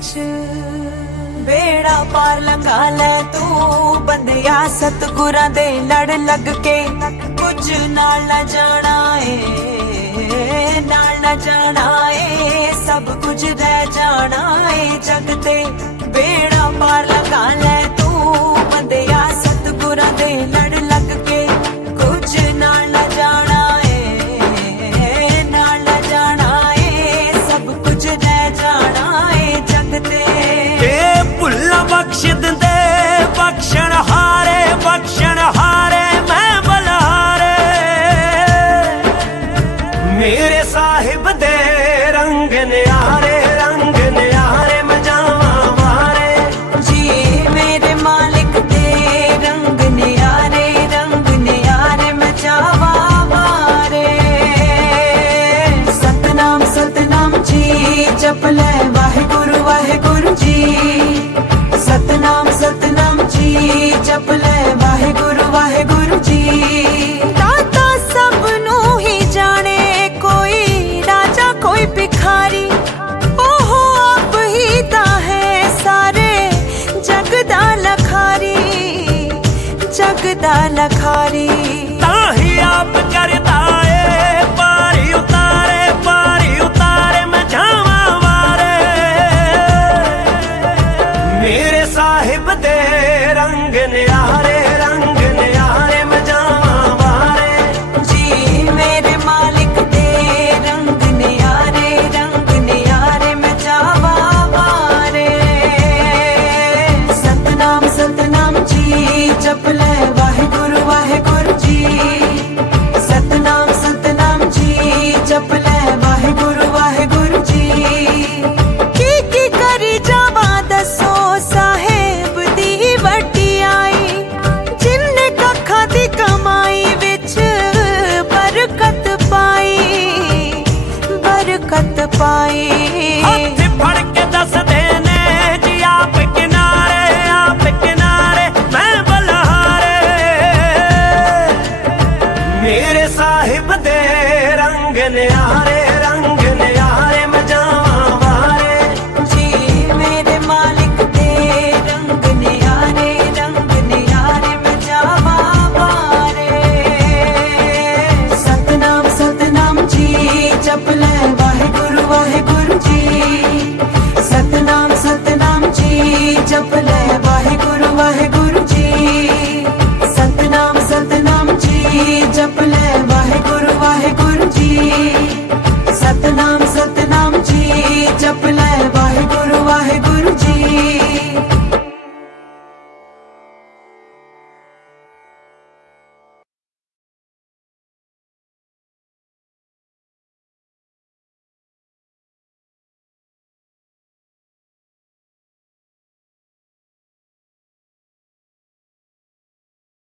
ਸਚ ਬੇੜਾ ਪਾਰ ਲੰਘਾ ਲੈ ਤੂੰ, ਬੰਦਿਆ ਸਤਗੁਰਾਂ ਦੇ ਲੜ ਲੱਗ ਕੇ। ਕੁਝ ਨਾਲ ਨਾ ਜਾਣਾ ਏ, ਨਾਲ ਨਾ ਜਾਣਾ ਏ, ਸਭ ਕੁਝ ਰਹਿ ਜਾਣਾ ਏ ਜਗ ਤੇ। ਬੇੜਾ ਪਾਰ ਲੰਘਾ ਲੈ ਤੂੰ, ਬੰਦਿਆ ਸਤਗੁਰਾਂ ਦੇ ਲੜ pelear. ਸਾਹਿਬ ਰੰਗ ਨਿਆਰੇ साहिब दे रंग नारे रंग नारे मैं जावा बारे। जी, मेरे मालिक दे रंग नारे रंग नारे मैं जावा बारे। सतनाम सतनाम जी, जप ले वाहे गुरु जी। सतनाम सतनाम जी, जप ले वाहेगुरु जी। सतनाम सतनाम जी, जप ले